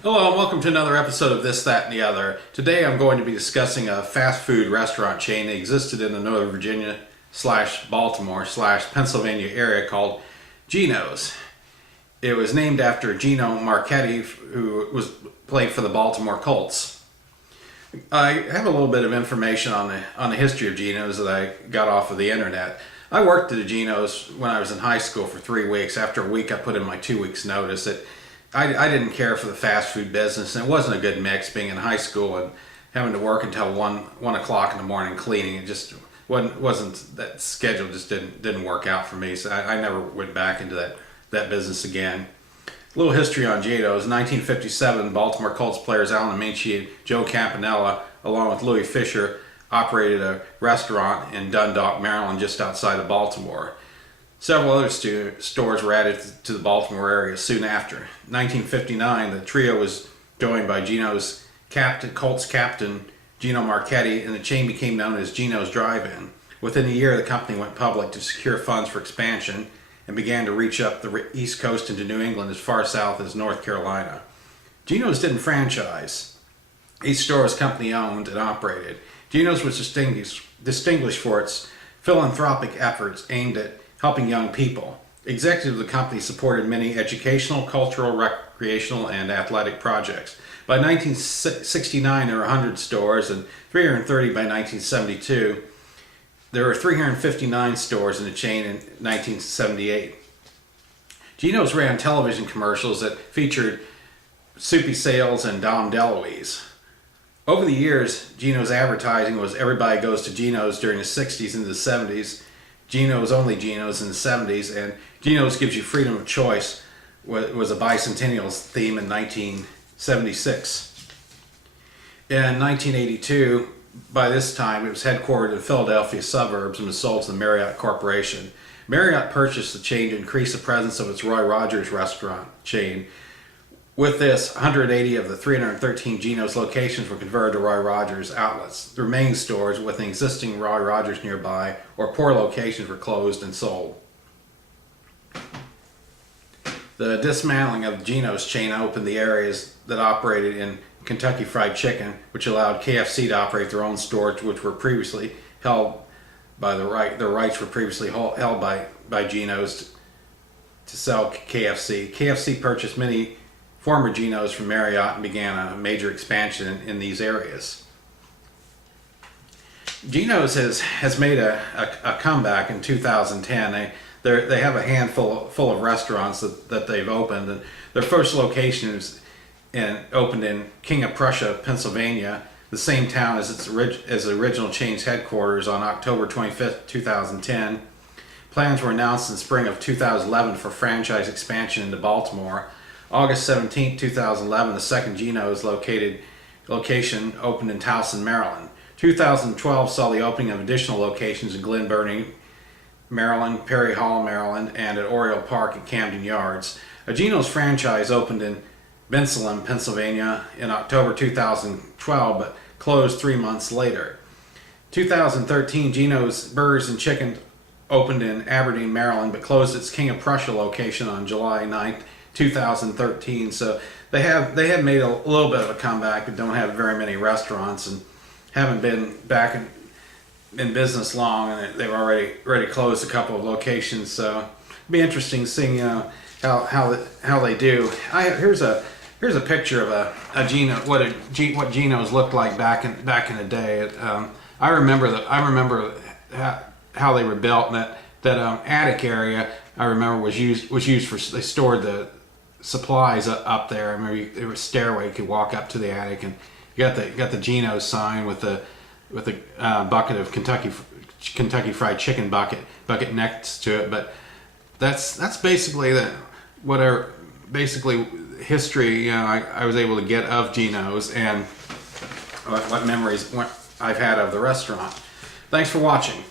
Hello and welcome to another episode of This, That, and the Other. Today I'm going to be discussing a fast food restaurant chain that existed in the Northern Virginia / Baltimore / Pennsylvania area called Gino's. It was named after Gino Marchetti, who played for the Baltimore Colts. I have a little bit of information on the history of Gino's that I got off of the internet. I worked at a Gino's when I was in high school for 3 weeks. After a week I put in my 2 weeks notice. I didn't care for the fast food business, and it wasn't a good mix being in high school and having to work until 1 o'clock in the morning cleaning. It just wasn't that schedule just didn't work out for me, so I never went back into that business again. A little history on Gino's. In 1957, Baltimore Colts players Alan Amici and Joe Campanella, along with Louis Fisher, operated a restaurant in Dundalk, Maryland, just outside of Baltimore. Several other stores were added to the Baltimore area soon after. In 1959, the trio was joined by Gino's Colts captain Gino Marchetti, and the chain became known as Gino's Drive-In. Within a year, the company went public to secure funds for expansion and began to reach up the East Coast into New England as far south as North Carolina. Gino's didn't franchise. Each store was company owned and operated. Gino's was distinguished for its philanthropic efforts aimed at helping young people. Executives of the company supported many educational, cultural, recreational, and athletic projects. By 1969, there were 100 stores, and 330 by 1972. There were 359 stores in the chain in 1978. Gino's ran television commercials that featured Soupy Sales and Dom DeLuise. Over the years, Gino's advertising was everybody goes to Gino's during the 60s into the 70s. Gino's only Gino's in the 70s, and Gino's gives you freedom of choice was a bicentennial theme in 1976. In 1982, by this time, it was headquartered in Philadelphia suburbs and was sold to the Marriott Corporation. Marriott purchased the chain to increase the presence of its Roy Rogers restaurant chain. With this, 180 of the 313 Gino's locations were converted to Roy Rogers outlets. The remaining stores with an existing Roy Rogers nearby or poor locations were closed and sold. The dismantling of Gino's chain opened the areas that operated in Kentucky Fried Chicken, which allowed KFC to operate their own stores, which were previously held by their rights were previously held by Gino's to sell KFC. KFC purchased many former Gino's from Marriott and began a major expansion in these areas. Gino's has made a comeback in 2010. They have a handful of restaurants that they've opened. And their first location opened in King of Prussia, Pennsylvania, the same town as the original chain's headquarters, on October 25th, 2010. Plans were announced in spring of 2011 for franchise expansion into Baltimore. August 17, 2011, the second Gino's location opened in Towson, Maryland. 2012 saw the opening of additional locations in Glen Burnie, Maryland, Perry Hall, Maryland, and at Oriole Park at Camden Yards. A Gino's franchise opened in Bensalem, Pennsylvania in October 2012, but closed 3 months later. 2013, Gino's Burgers and Chicken opened in Aberdeen, Maryland, but closed its King of Prussia location on July 9th, 2013. So they have made a little bit of a comeback, but don't have very many restaurants and haven't been back in business long, and they've already closed a couple of locations. So it'll be interesting seeing how they do. Here's a picture of a Gino, what Gino's looked like back in the day. I remember how they were built, and that attic area I remember was used for, they stored the supplies up there. I remember there was a stairway you could walk up to the attic, and you got the Gino's sign with the bucket of Kentucky Fried Chicken bucket next to it. But that's basically history I was able to get of Gino's and what memories I've had of the restaurant. Thanks for watching.